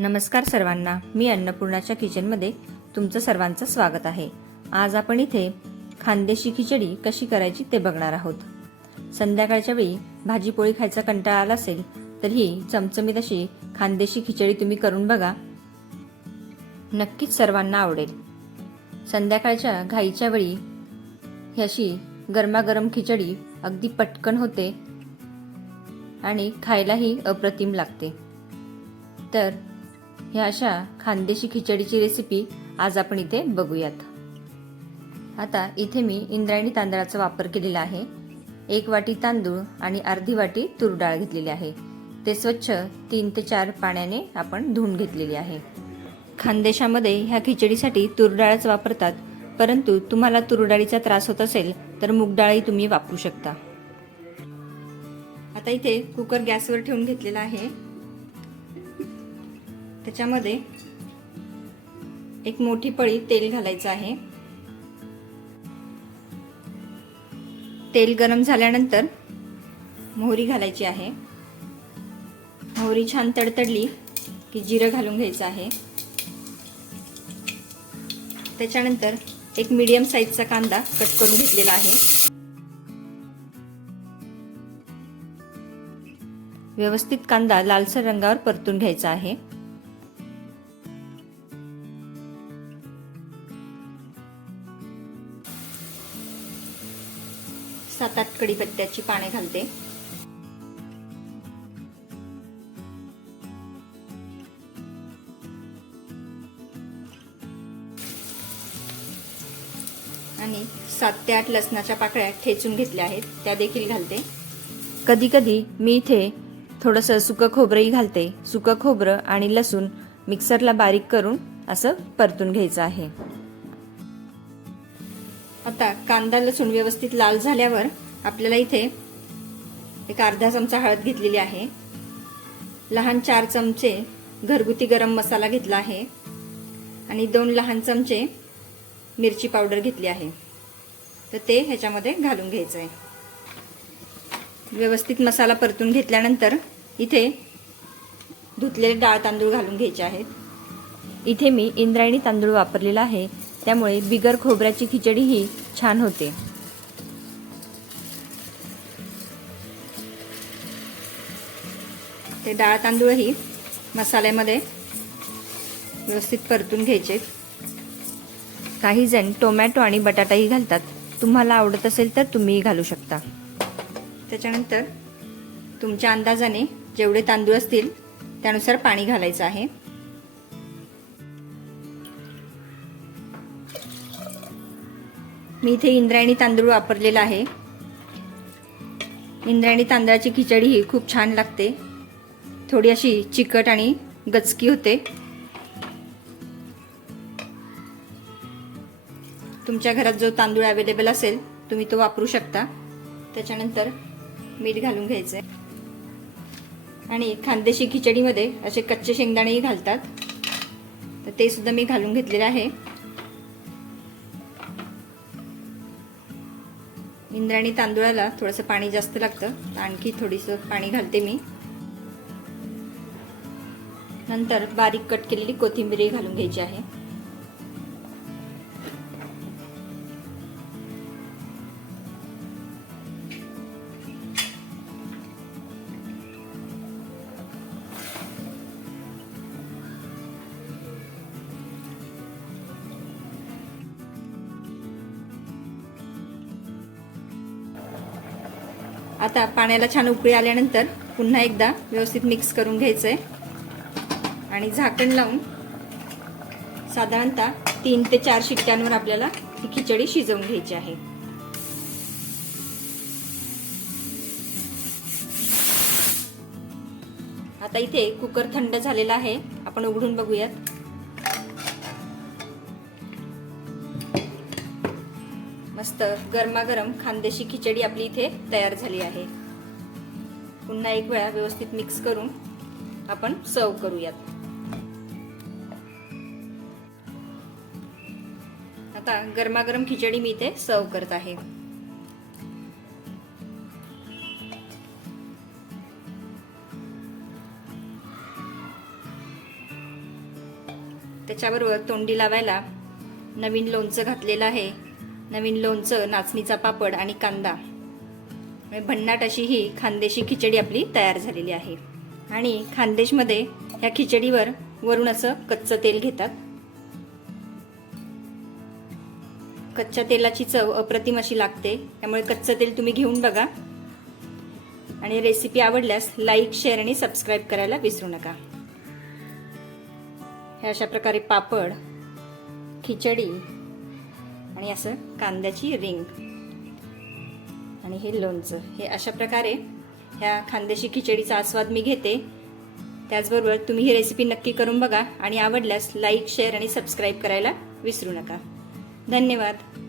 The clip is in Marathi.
नमस्कार सर्वांना. मी अन्नपूर्णाच्या किचनमध्ये तुमचं सर्वांचं स्वागत आहे. आज आपण इथे खानदेशी खिचडी कशी करायची ते बघणार आहोत. संध्याकाळच्या वेळी भाजीपोळी खायचा कंटाळा आला असेल तर ही चमचमीत अशी खानदेशी खिचडी तुम्ही करून बघा. नक्कीच सर्वांना आवडेल. संध्याकाळच्या घाईच्या वेळी ही अशी गरमागरम खिचडी अगदी पटकन होते आणि खायलाही अप्रतिम लागते. तर ह्या अशा खानदेशी खिचडीची रेसिपी आज आपण इथे बघूयात. आता इथे मी इंद्रायणी तांदळाचा वापर केलेला आहे. एक वाटी तांदूळ आणि अर्धी वाटी तूर डाळ घेतलेली आहे. ते स्वच्छ तीन ते चार पाण्याने आपण धुवून घेतलेली आहे. खानदेशामध्ये ह्या खिचडीसाठी तूर डाळच वापरतात. परंतु तुम्हाला तूर डाळीचा त्रास होत असेल तर मूग डाळही तुम्ही वापरू शकता. आता इथे कुकर गॅसवर ठेवून घेतलेला आहे. त्याच्यामध्ये एक मोठी पळी तेल घालायचं आहे. तेल गरम झाल्यानंतर मोहरी घालायची आहे. मोहरी छान तडतडली की जिरं घालून घ्यायचं आहे. त्याच्यानंतर एक मीडियम साईजचा कांदा कट करून घेतलेला आहे. व्यवस्थित कांदा लालसर रंगावर परतून घ्यायचा आहे. कढीपत्त्याची पाने घालते. आणि सात ते आठ लसणाच्या पाकळ्या ठेचून घेतल्या आहेत त्या देखील घालते. कधी कधी मी इथे थोडंसं सुकं खोबरंही घालते. सुकं खोबरं आणि लसूण मिक्सरला बारीक करून असं परतून घ्यायचं आहे. आता कांदा लसूण व्यवस्थित लाल झाल्यावर आपल्याला इथे एक अर्धा चमचा हळद घेतलेली आहे. लहान चार चमचे घरगुती गरम मसाला घेतला आहे. आणि दोन लहान चमचे मिरची पावडर घेतली आहे. तर ते ह्याच्यामध्ये घालून घ्यायचं आहे व्यवस्थित मसाला परतून घेतल्यानंतर इथे धुतलेले डाळ तांदूळ घालून घ्यायचे आहेत. इथे मी इंद्रायणी तांदूळ वापरलेला आहे. त्यामुळे बिगर खोबऱ्याची खिचडी ही छान होते. ते डाळ तांदूळही मसाल्यामध्ये व्यवस्थित परतून घ्यायचे. काही जण टोमॅटो आणि बटाटाही घालतात. तुम्हाला आवडत असेल तर तुम्हीही घालू शकता. त्याच्यानंतर तुमच्या अंदाजाने जेवढे तांदूळ असतील त्यानुसार पाणी घालायचं आहे. मी इथे इंद्रायणी तांदूळ वापरलेला आहे. इंद्रायणी तांदळाची खिचडी ही खूप छान लागते. थोडी अशी चिकट आणि गचकी होते. तुमच्या घरात जो तांदूळ अवेलेबल असेल तुम्ही तो वापरू शकता. त्याच्यानंतर मीठ घालून घ्यायचं आणि खानदेशी खिचडीमध्ये असे कच्चे शेंगदाणेही घालतात. तर ते सुद्धा मी घालून घेतलेले आहे. इंद्राणी तांदूळाला थोडंसं पाणी जास्त लागतं. आणखी थोडीसं पाणी घालते मी. नंतर बारीक कट केलेली कोथिंबीर घालून घ्यायची आहे. आता पाण्याला छान उकळी आल्यानंतर पुन्हा एकदा व्यवस्थित मिक्स करून घ्यायचंय. आणि झाकण लावून साधारणतः तीन ते चार शिट्ट्यांवर आपल्याला ही खिचडी शिजवून घ्यायची आहे. आता इथे कुकर थंड झालेला आहे. आपण उघडून बघूयात. मस्त गरमागरम खानदेशी खिचडी आपली इथे तयार झाली आहे. पुन्हा एक वेळा व्यवस्थित मिक्स करून आपण सर्व करूयात. आता गरमागरम खिचडी मी इथे सर्व करत आहे. त्याच्याबरोबर तोंडी लावायला नवीन लोणचं घातलेलं आहे. नवीन लोणचं नाचणीचा पापड आणि कांदा. म्हणजे भन्नाट अशी ही खानदेशी खिचडी आपली तयार झालेली आहे. आणि खानदेशमध्ये ह्या खिचडीवर वरून असं कच्चं तेल घेतात. कच्च्या तेलाची चव अप्रतिम अशी लागते. त्यामुळे कच्चं तेल तुम्ही घेऊन बघा. आणि रेसिपी आवडल्यास लाईक शेअर आणि सबस्क्राईब करायला विसरू नका. हे अशा प्रकारे पापड खिचडी आणि असं कांद्याची रिंग आणि हे लोणचं. हे अशा प्रकारे ह्या खांद्याशी खिचडीचा आस्वाद मी घेते. त्याचबरोबर तुम्ही ही रेसिपी नक्की करून बघा आणि आवडल्यास लाईक शेअर आणि सबस्क्राईब करायला विसरू नका. धन्यवाद.